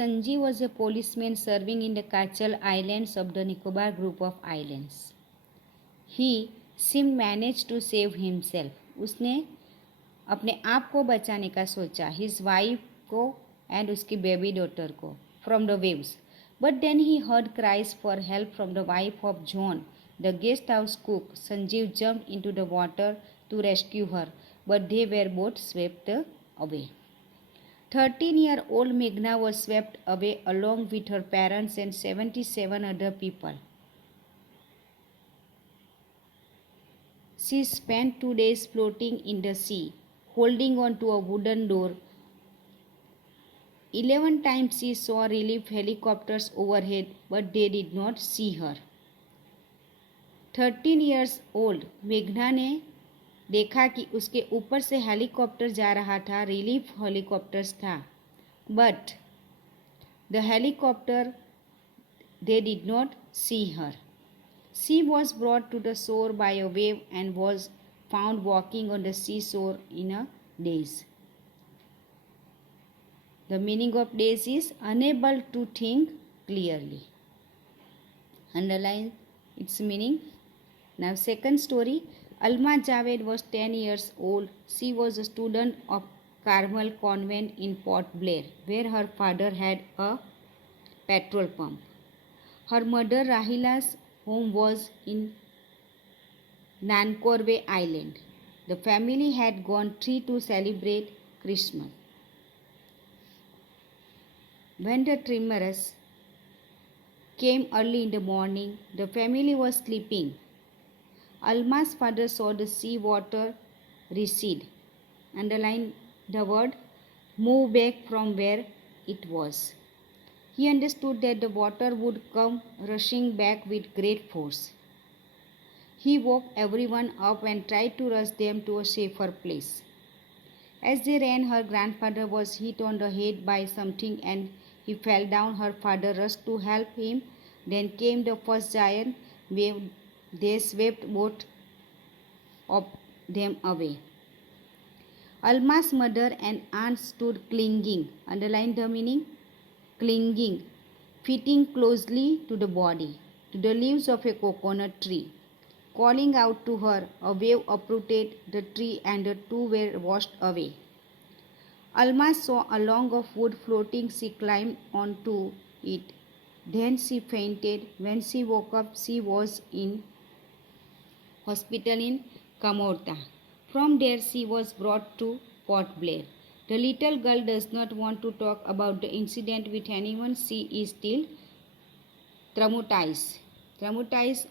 Sanjeev was a policeman serving in the Kachal Islands of the Nicobar group of islands. He seemed managed to save himself. उसने अपने आप को बचाने का सोचा, his wife को and उसकी बेबी डॉटर को, from the waves. But then he heard cries for help from the wife of John, the guest house cook. Sanjeev jumped into the water to rescue her, but they were both swept away. 13-year-old Meghna was swept away along with her parents and 77 other people. She spent 2 days floating in the sea, holding on to a wooden door. 11 times she saw relief helicopters overhead, but they did not see her. 13 years old मेघना ने देखा कि उसके ऊपर से helicopter जा रहा था, रिलीफ हेलीकॉप्टर्स था, but the helicopter they did not see her. She was brought to the shore by a wave and was found walking on the seashore in a daze. The meaning of daze is unable to think clearly. Underline its meaning. Now second story. Alma Javed was 10 years old. She was a student of Carmel Convent in Port Blair, where her father had a petrol pump. Her mother Rahila's home was in Nancorway Island. The family had gone there to celebrate Christmas. When the tremors came early in the morning, the family was sleeping. Alma's father saw the sea water recede. Underline the word move back from where it was. He understood that the water would come rushing back with great force. He woke everyone up and tried to rush them to a safer place. As they ran, her grandfather was hit on the head by something and he fell down. Her father rushed to help him. Then came the first giant wave. They swept both of them away. Alma's mother and aunt stood clinging. Underline the meaning. Clinging, fitting closely to the body, to the leaves of a coconut tree. Calling out to her, a wave uprooted the tree and the two were washed away. Alma saw a log of wood floating. She climbed onto it. Then she fainted. When she woke up, she was in hospital in Camorta. From there, she was brought to Port Blair. The little girl does not want to talk about the incident with anyone. She is still traumatized. Traumatized,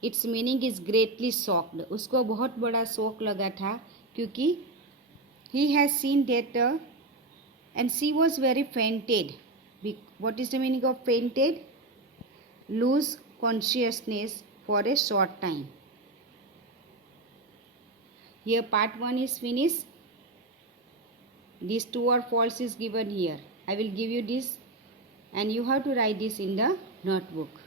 its meaning is greatly shocked. उसको बहुत बड़ा शौक लगा था क्योंकि he has seen that and she was very fainted. What is the meaning of fainted? Lose consciousness for a short time. Here part 1 is finished. These true or false is given here. I will give you this and you have to write this in the notebook.